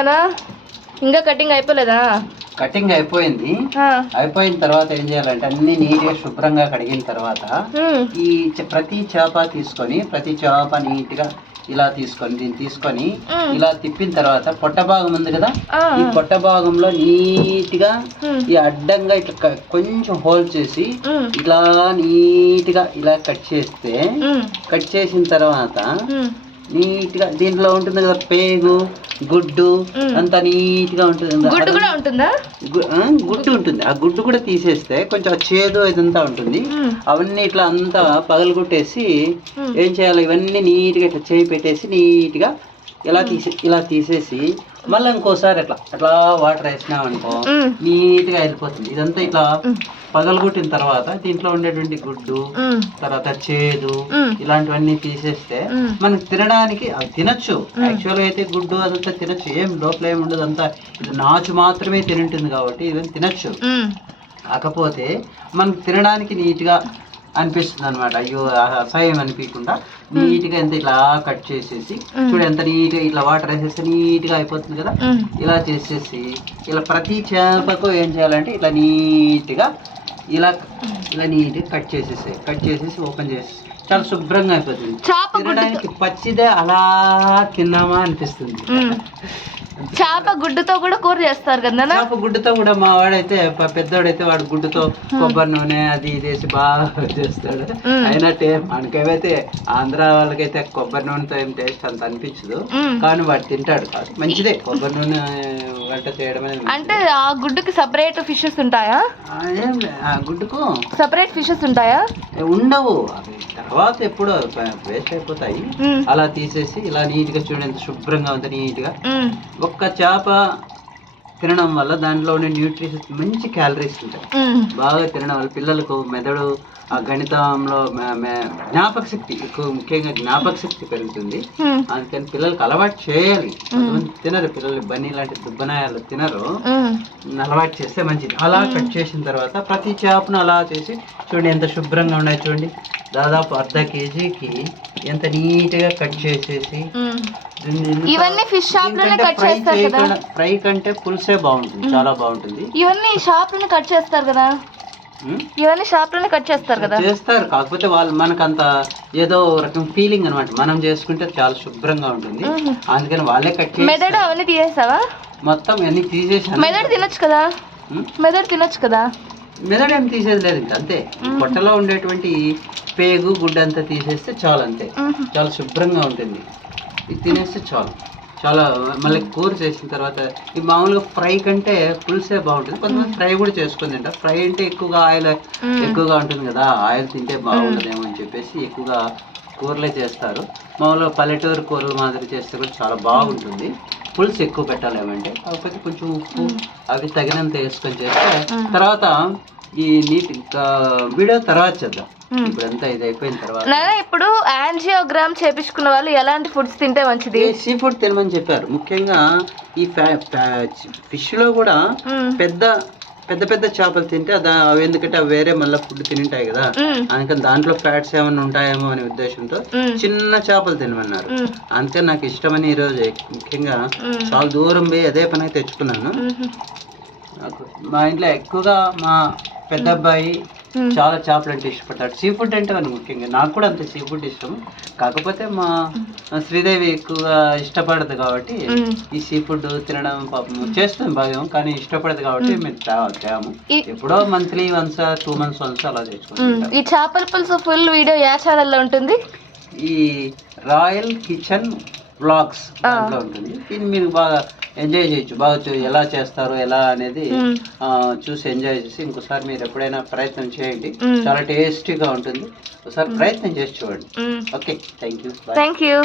నానా ఇంకా కటింగ్ అయిపోలేదా? కటింగ్ అయిపోయింది. అయిపోయిన తర్వాత ఏం చేయాలంటే అన్ని నీట్గా శుభ్రంగా కడిగిన తర్వాత ఈ ప్రతి చేప తీసుకొని ప్రతి చేప నీట్గా ఇలా తీసుకొని దీన్ని తీసుకొని ఇలా తిప్పిన తర్వాత పొట్ట భాగం ఉంది కదా, ఈ పొట్ట భాగంలో నీట్గా ఈ అడ్డంగా ఇట్లా కొంచెం హోల్డ్ చేసి ఇలా నీట్గా ఇలా కట్ చేస్తే, కట్ చేసిన తర్వాత నీట్గా దీంట్లో ఉంటుంది కదా పేగు గుడ్డు అంతా నీట్గా ఉంటుంది. గుడ్డు ఉంటుంది, ఆ గుడ్డు కూడా తీసేస్తే కొంచెం చేదు ఇదంతా ఉంటుంది. అవన్నీ ఇట్లా అంతా పగలగొట్టేసి ఏం చేయాలి, ఇవన్నీ నీట్గా ఇట్లా చేయి పెట్టేసి నీట్గా ఇలా తీసేసి మళ్ళీ ఇంకోసారి అట్లా వాటర్ వేసినామనుకో నీట్గా వెళ్ళిపోతుంది. ఇదంతా ఇట్లా పగలగొట్టిన తర్వాత దీంట్లో ఉండేటువంటి గుడ్డు తర్వాత చేదు ఇలాంటివన్నీ తీసేస్తే మనకి తినడానికి అవి తినచ్చు. యాక్చువల్గా అయితే గుడ్డు అదంతా తినచ్చు, ఏం లోపల ఏమి ఉండదు, అంతా ఇది నాచు మాత్రమే తింటుంది కాబట్టి ఇవన్నీ తినచ్చు. కాకపోతే మనకు తినడానికి నీట్గా అనిపిస్తుంది అనమాట. అయ్యో అసహ్యం అనిపించకుండా నీట్గా ఎంత ఇట్లా కట్ చేసేసి చూడు ఎంత నీట్గా ఇట్లా వాటర్ వేసేస్తే నీట్గా అయిపోతుంది కదా. ఇలా చేసేసి ఇలా ప్రతి చేపకు ఏం చేయాలంటే ఇట్లా నీట్గా ఇలా నీట్గా కట్ చేసేసి ఓపెన్ చేసి చాలా శుభ్రంగా అయిపోతుంది. తినడానికి పచ్చిదే అలా తిన్నామా అనిపిస్తుంది. చేప గుడ్డుతో కూడా కూర చేస్తారు కదా. చేప గుడ్డుతో కూడా మా వాడైతే పెద్దవాడైతే వాడు గుడ్డుతో కొబ్బరి నూనె అది ఇదేసి బాగా చేస్తాడు. అయినట్టే మనకేమైతే ఆంధ్ర వాళ్ళకైతే కొబ్బరి నూనెతో ఏం టేస్ట్ అంత అనిపించదు, కానీ వాడు తింటాడు. కాదు మంచిదే కొబ్బరి నూనె వంట చేయడం అంటే. ఆ గుడ్డుకి సపరేట్ ఫిషెస్ ఉంటాయా? ఆ గుడ్డుకు సపరేట్ ఫిషెస్ ఉంటాయా? ఉండవు, అవి తర్వాత ఎప్పుడో వేస్ట్ అయిపోతాయి. అలా తీసేసి ఇలా నీట్ గా చూడండి ఎంత శుభ్రంగా ఉంది. నీట్ గా ఒక్క చేప తినడం వల్ల దాంట్లో ఉండే న్యూట్రిషన్స్ మంచి క్యాలరీస్ ఉంటాయి. బాగా తినడం వల్ల పిల్లలకు మెదడు ఆ గణితంలో జ్ఞాపక శక్తి ఎక్కువ, ముఖ్యంగా జ్ఞాపక శక్తి పెరుగుతుంది. అందుకని పిల్లలకు అలవాటు చేయాలి. తినరు పిల్లలు, బన్నీ లాంటి దుబ్బనాయాలు తినరు, అలవాటు చేస్తే మంచిది. అలా కట్ చేసిన తర్వాత ప్రతి చేపను అలా చేసి చూడండి ఎంత శుభ్రంగా ఉన్నాయి. చూడండి దాదాపు 1/2 kgకి ఎంత నీట్ గా కట్ చేసేసి. ఇవన్నీ ఫిష్ షాప్ లోనే కట్ చేస్తారు కదా. ఫ్రై కంటే పులుసే బాగుంటుంది, చాలా బాగుంటుంది. ఇవన్నీ షాప్ లోనే కట్ చేస్తారు కదా. ఇవన్నీ షాప్ లోనే కట్ చేస్తారు కదా. చేస్తారు, కాకపోతే వాళ్ళు మనకంత ఏదో రకం ఫీలింగ్ అనమాట. మనం చేసుకుంటే చాలా శుభ్రంగా ఉంటుంది, అందుకని వాళ్ళే కట్ చేస్తారు. మెదడు అవన్నీ తీసేసావా? మొత్తం అన్ని తీసేసాను. మెదడు తినొచ్చు కదా. మెదడు తినొచ్చు కదా. మెదడు ఏం తీసేది లేదు, అంతే. పొట్టలో ఉండేటువంటి పేగు గుడ్డ అంతా తీసేస్తే చాలు, అంతే. చాలా శుభ్రంగా ఉంటుంది. ఇది తినేస్తే చాలు. చాలా మళ్ళీ కూర చేసిన తర్వాత ఈ మామూలుగా ఫ్రై కంటే పులుసే బాగుంటుంది. కొంతమంది ఫ్రై కూడా చేసుకుని తింటారు. ఫ్రై అంటే ఎక్కువగా ఆయిల్ ఎక్కువగా ఉంటుంది కదా, ఆయిల్ తింటే బాగుంటుందేమో అని చెప్పేసి ఎక్కువగా కూరలే చేస్తారు. మామూలుగా పల్లెటూరు కూరల మాదిరి చేస్తే కూడా చాలా బాగుంటుంది. పులుసు ఎక్కువ పెట్టాలి ఏమంటే, కాకపోతే కొంచెం ఉప్పు అవి తగినంత వేసుకొని చేస్తే తర్వాత ఈ నీట్ వీడియో తర్వాత చేద్దాం. ఇప్పుడంతా ఇది అయిపోయిన తర్వాత ఇప్పుడు యాంజియోగ్రామ్ చేపించుకున్న వాళ్ళు ఎలాంటి ఫుడ్స్ తింటే మంచిది? సీ ఫుడ్ తినమని చెప్పారు. ముఖ్యంగా ఈ ఫిష్ లో కూడా పెద్ద పెద్ద చేపలు తింటే అవి ఎందుకంటే అవి వేరే మళ్ళీ ఫుడ్ తింటాయి కదా, అందుకని దాంట్లో ఫ్యాట్స్ ఏమైనా ఉంటాయేమో అనే ఉద్దేశంతో చిన్న చేపలు తినమన్నారు. అందుకని నాకు ఇష్టమని ఈరోజు ముఖ్యంగా చాలా దూరం పోయి అదే పని తెచ్చుకున్నాను. మా ఇంట్లో ఎక్కువగా మా పెద్ద అబ్బాయి చాలా చేపలు అంటే ఇష్టపడతాడు. సీ ఫుడ్ అంటే అని ముఖ్యంగా నాకు కూడా అంత సీ ఫుడ్ ఇష్టం. కాకపోతే మా శ్రీదేవి ఎక్కువగా ఇష్టపడదు కాబట్టి ఈ సీ ఫుడ్ తినడం పాపం చేస్తుంది భాగ్యం, కానీ ఇష్టపడదు కాబట్టి మేము తేము. ఎప్పుడో మంత్లీ వన్స్ 2 months వన్స్ అలా తెచ్చుకుంటాం. ఈ చేపల పులుసు ఫుల్ వీడియో ఏ ఛానల్లో ఉంటుంది? ఈ రాయల్ కిచెన్ వ్లాగ్స్ దాంట్లో ఉంటుంది. దీన్ని మీరు బాగా ఎంజాయ్ చేయొచ్చు. బాగా ఎలా చేస్తారు ఎలా అనేది చూసి ఎంజాయ్ చేసి ఇంకోసారి మీరు ఎప్పుడైనా ప్రయత్నం చేయండి. చాలా టేస్టీగా ఉంటుంది. ఒకసారి ప్రయత్నం చేసి చూడండి. Okay, thank you.